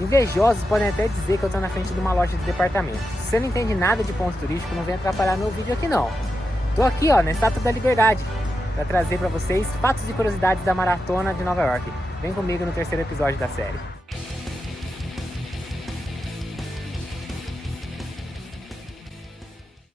Invejosos podem até dizer que eu tô na frente de uma loja de departamento. Se você não entende nada de ponto turístico, não vem atrapalhar meu vídeo aqui não. Tô aqui, ó, na Estátua da Liberdade, para trazer para vocês fatos e curiosidades da Maratona de Nova York. Vem comigo no terceiro episódio da série.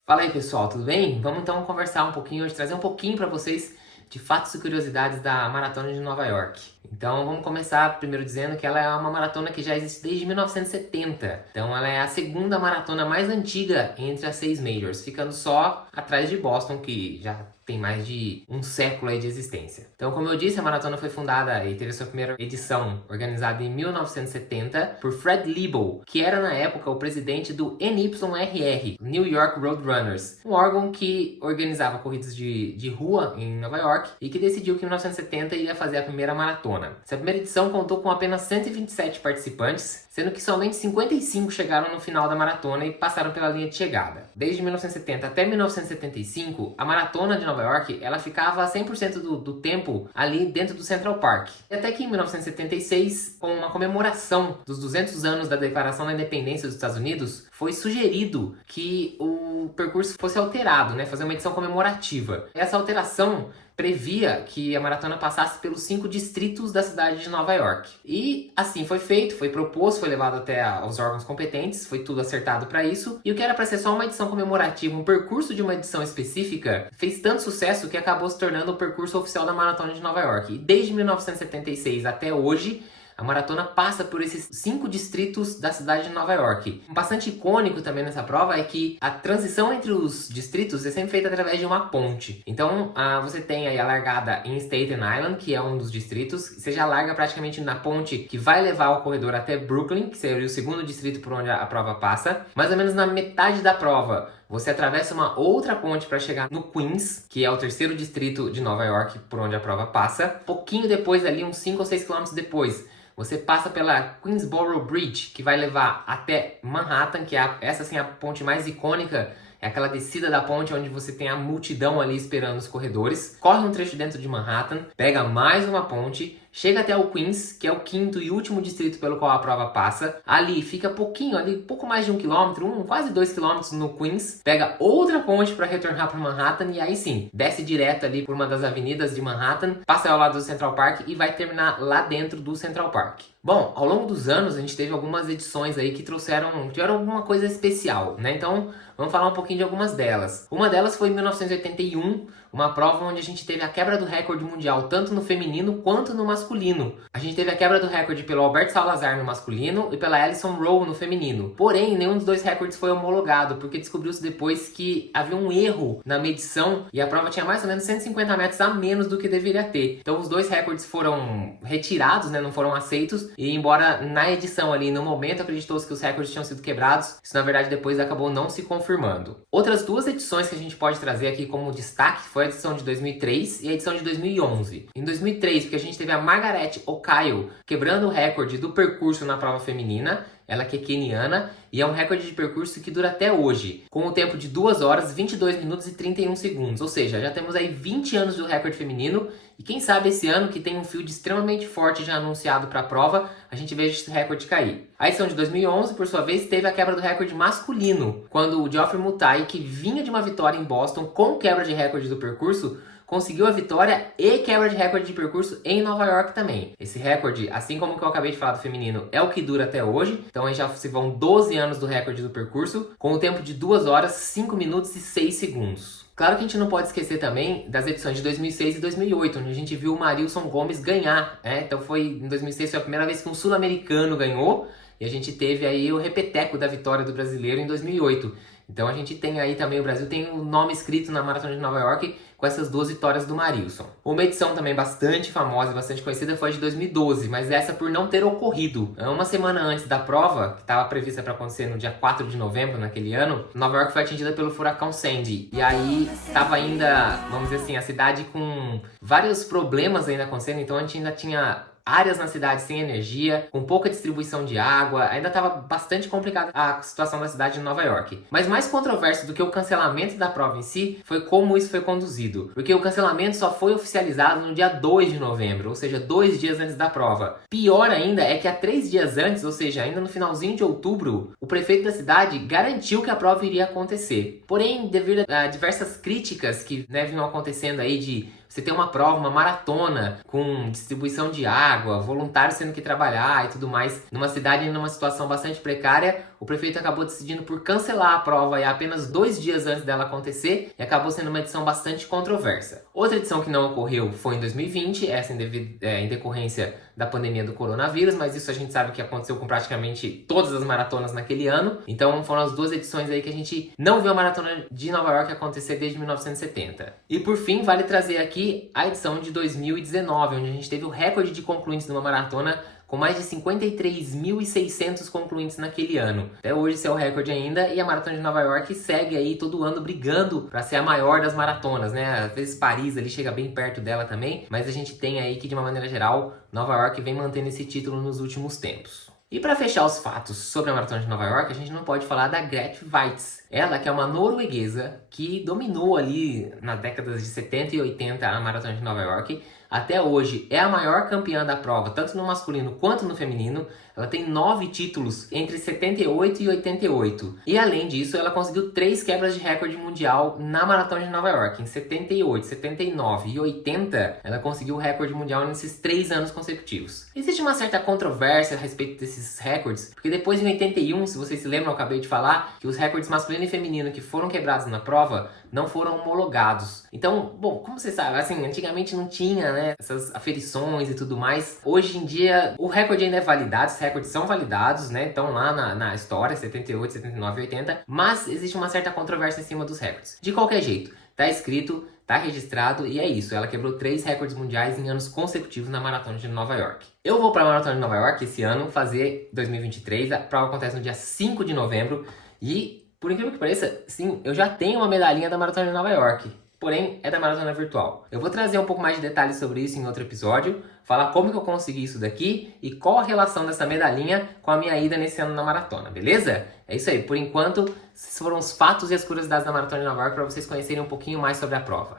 Fala aí pessoal, tudo bem? Vamos então conversar um pouquinho hoje, trazer um pouquinho para vocês de fatos e curiosidades da Maratona de Nova York. Então vamos começar primeiro dizendo que ela é uma maratona que já existe desde 1970. Então ela é a segunda maratona mais antiga entre as 6 majors, ficando só atrás de Boston, que já tem mais de um século aí de existência. Então, como eu disse, a maratona foi fundada e teve a sua primeira edição organizada em 1970 por Fred Lebow, que era na época o presidente do NYRR, New York Road Runners, um órgão que organizava corridas de rua em Nova York e que decidiu que em 1970 ia fazer a primeira maratona. Essa primeira edição contou com apenas 127 participantes, sendo que somente 55 chegaram no final da maratona e passaram pela linha de chegada. Desde 1970 até 1975, a maratona de Nova York, ela ficava 100% do tempo ali dentro do Central Park. E até que em 1976, com uma comemoração dos 200 anos da Declaração da Independência dos Estados Unidos, foi sugerido que o percurso fosse alterado, né? Fazer uma edição comemorativa. Essa alteração previa que a maratona passasse pelos 5 distritos da cidade de Nova York. E assim foi feito, foi proposto, foi levado até aos órgãos competentes, foi tudo acertado para isso. E o que era para ser só uma edição comemorativa, um percurso de uma edição específica, fez tanto sucesso que acabou se tornando o percurso oficial da Maratona de Nova York. E desde 1976 até hoje, a maratona passa por esses 5 distritos da cidade de Nova York. Bastante icônico também nessa prova é que a transição entre os distritos é sempre feita através de uma ponte. Então, você tem aí a largada em Staten Island, que é um dos distritos. Você já larga praticamente na ponte que vai levar o corredor até Brooklyn, que seria o segundo distrito por onde a prova passa. Mais ou menos na metade da prova, você atravessa uma outra ponte para chegar no Queens, que é o terceiro distrito de Nova York por onde a prova passa. Pouquinho depois, ali uns 5 ou 6 quilômetros depois, você passa pela Queensboro Bridge, que vai levar até Manhattan, que é essa sim a ponte mais icônica. É aquela descida da ponte onde você tem a multidão ali esperando os corredores. Corre um trecho dentro de Manhattan, pega mais uma ponte, chega até o Queens, que é o quinto e último distrito pelo qual a prova passa. Ali fica pouquinho, ali pouco mais de 1 quilômetro, quase 2 quilômetros no Queens. Pega outra ponte para retornar para Manhattan e aí sim, desce direto ali por uma das avenidas de Manhattan, passa ao lado do Central Park e vai terminar lá dentro do Central Park. Bom, ao longo dos anos a gente teve algumas edições aí que tiveram alguma coisa especial, né? Então, vamos falar um pouquinho de algumas delas. Uma delas foi em 1981, uma prova onde a gente teve a quebra do recorde mundial, tanto no feminino quanto no masculino. A gente teve a quebra do recorde pelo Alberto Salazar no masculino e pela Alison Rowe no feminino. Porém, nenhum dos dois recordes foi homologado, porque descobriu-se depois que havia um erro na medição e a prova tinha mais ou menos 150 metros a menos do que deveria ter. Então, os dois recordes foram retirados, né, não foram aceitos, e embora na edição ali, no momento, acreditou-se que os recordes tinham sido quebrados, isso na verdade depois acabou não se confirmando. Outras duas edições que a gente pode trazer aqui como destaque foi a edição de 2003 e a edição de 2011. Em 2003, porque a gente teve a Margaret O'Kyle quebrando o recorde do percurso na prova feminina, ela que é queniana, e é um recorde de percurso que dura até hoje, com o tempo de 2 horas, 22 minutos e 31 segundos. Ou seja, já temos aí 20 anos do recorde feminino, e quem sabe esse ano, que tem um field extremamente forte já anunciado para a prova, a gente veja esse recorde cair. A edição de 2011, por sua vez, teve a quebra do recorde masculino, quando o Geoffrey Mutai, que vinha de uma vitória em Boston com quebra de recorde do percurso, conseguiu a vitória e quebra de recorde de percurso em Nova York também. Esse recorde, assim como o que eu acabei de falar do feminino, é o que dura até hoje. Então aí já se vão 12 anos do recorde do percurso, com o tempo de 2 horas, 5 minutos e 6 segundos. Claro que a gente não pode esquecer também das edições de 2006 e 2008, onde a gente viu o Marilson Gomes ganhar, né? Então em 2006 foi a primeira vez que um sul-americano ganhou, e a gente teve aí o repeteco da vitória do brasileiro em 2008. Então a gente tem aí também, o Brasil tem o nome escrito na Maratona de Nova York com essas 2 vitórias do Marilson. Uma edição também bastante famosa e bastante conhecida foi a de 2012, mas essa por não ter ocorrido. Uma semana antes da prova, que estava prevista para acontecer no dia 4 de novembro naquele ano, Nova York foi atingida pelo furacão Sandy. E aí estava ainda, vamos dizer assim, a cidade com vários problemas ainda acontecendo, então a gente ainda tinha áreas na cidade sem energia, com pouca distribuição de água, ainda estava bastante complicada a situação da cidade de Nova York. Mas mais controverso do que o cancelamento da prova em si foi como isso foi conduzido, porque o cancelamento só foi oficializado no dia 2 de novembro, ou seja, 2 dias antes da prova. Pior ainda é que há 3 dias antes, ou seja, ainda no finalzinho de outubro, o prefeito da cidade garantiu que a prova iria acontecer. Porém, devido a diversas críticas que vinham acontecendo aí de você ter uma prova, uma maratona, com distribuição de água, voluntários tendo que trabalhar e tudo mais, numa cidade numa situação bastante precária, o prefeito acabou decidindo por cancelar a prova aí apenas 2 dias antes dela acontecer e acabou sendo uma edição bastante controversa. Outra edição que não ocorreu foi em 2020, essa em decorrência da pandemia do coronavírus, mas isso a gente sabe que aconteceu com praticamente todas as maratonas naquele ano. Então foram as 2 edições aí que a gente não viu a maratona de Nova York acontecer desde 1970. E por fim, vale trazer aqui a edição de 2019, onde a gente teve o recorde de concluintes numa maratona com mais de 53.600 concluintes naquele ano. Até hoje esse é o recorde ainda, e a Maratona de Nova York segue aí todo ano brigando para ser a maior das maratonas, né? Às vezes Paris ali chega bem perto dela também, mas a gente tem aí que, de uma maneira geral, Nova York vem mantendo esse título nos últimos tempos. E para fechar os fatos sobre a Maratona de Nova York, a gente não pode falar da Grete Waitz. Ela que é uma norueguesa que dominou ali nas décadas de 70 e 80 a Maratona de Nova York. Até hoje é a maior campeã da prova, tanto no masculino quanto no feminino. Ela tem 9 títulos entre 78 e 88. E além disso, ela conseguiu 3 quebras de recorde mundial na Maratona de Nova York. Em 78, 79 e 80, ela conseguiu o recorde mundial nesses 3 anos consecutivos. Existe uma certa controvérsia a respeito desses recordes, porque depois em 81, se vocês se lembram, eu acabei de falar que os recordes masculino e feminino que foram quebrados na prova não foram homologados. Então, bom, como você sabe, assim, antigamente não tinha, né, essas aferições e tudo mais. Hoje em dia, o recorde ainda é validado, os recordes são validados, né, estão lá na história, 78, 79 e 80, mas existe uma certa controvérsia em cima dos recordes. De qualquer jeito, tá escrito, tá registrado e é isso. Ela quebrou 3 recordes mundiais em anos consecutivos na Maratona de Nova York. Eu vou para a Maratona de Nova York esse ano, fazer 2023, a prova acontece no dia 5 de novembro e, por incrível que pareça, sim, eu já tenho uma medalhinha da Maratona de Nova York. Porém, é da maratona virtual. Eu vou trazer um pouco mais de detalhes sobre isso em outro episódio, falar como que eu consegui isso daqui e qual a relação dessa medalhinha com a minha ida nesse ano na maratona, beleza? É isso aí, por enquanto, esses foram os fatos e as curiosidades da Maratona de Nova York para vocês conhecerem um pouquinho mais sobre a prova.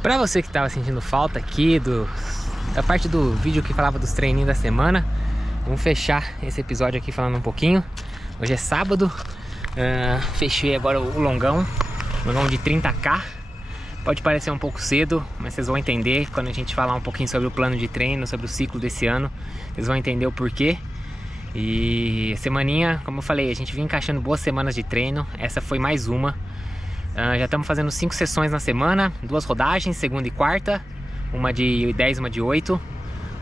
Para você que estava sentindo falta aqui da parte do vídeo que falava dos treininhos da semana, vamos fechar esse episódio aqui falando um pouquinho. Hoje é sábado. Fechei agora o longão de 30K. Pode parecer um pouco cedo, mas vocês vão entender quando a gente falar um pouquinho sobre o plano de treino, sobre o ciclo desse ano. Vocês vão entender o porquê. E semaninha, como eu falei, a gente vinha encaixando boas semanas de treino. Essa foi mais uma. Já estamos fazendo 5 sessões na semana, 2 rodagens, segunda e quarta, uma de 10, uma de 8.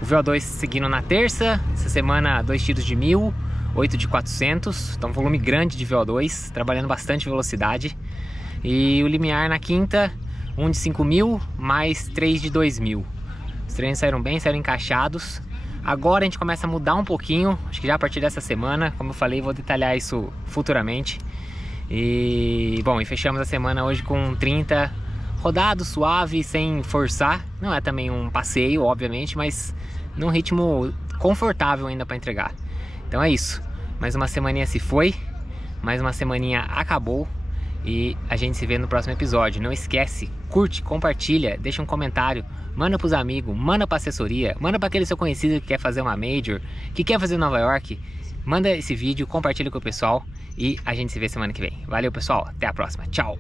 O VO2 seguindo na terça, essa semana 2 tiros de 1000, 8 de 400, então volume grande de VO2, trabalhando bastante velocidade. E o limiar na quinta, 1 de 5000, mais 3 de 2000. Os treinos saíram bem, saíram encaixados. Agora a gente começa a mudar um pouquinho, acho que já a partir dessa semana, como eu falei, vou detalhar isso futuramente. E bom, e fechamos a semana hoje com 30 rodado, suave, sem forçar. Não é também um passeio, obviamente, mas num ritmo confortável ainda para entregar. Então é isso, mais uma semaninha se foi, mais uma semaninha acabou e a gente se vê no próximo episódio. Não esquece, curte, compartilha, deixa um comentário, manda pros amigos, manda pra assessoria, manda pra aquele seu conhecido que quer fazer uma major, que quer fazer Nova York. Manda esse vídeo, compartilha com o pessoal e a gente se vê semana que vem. Valeu pessoal, até a próxima, tchau!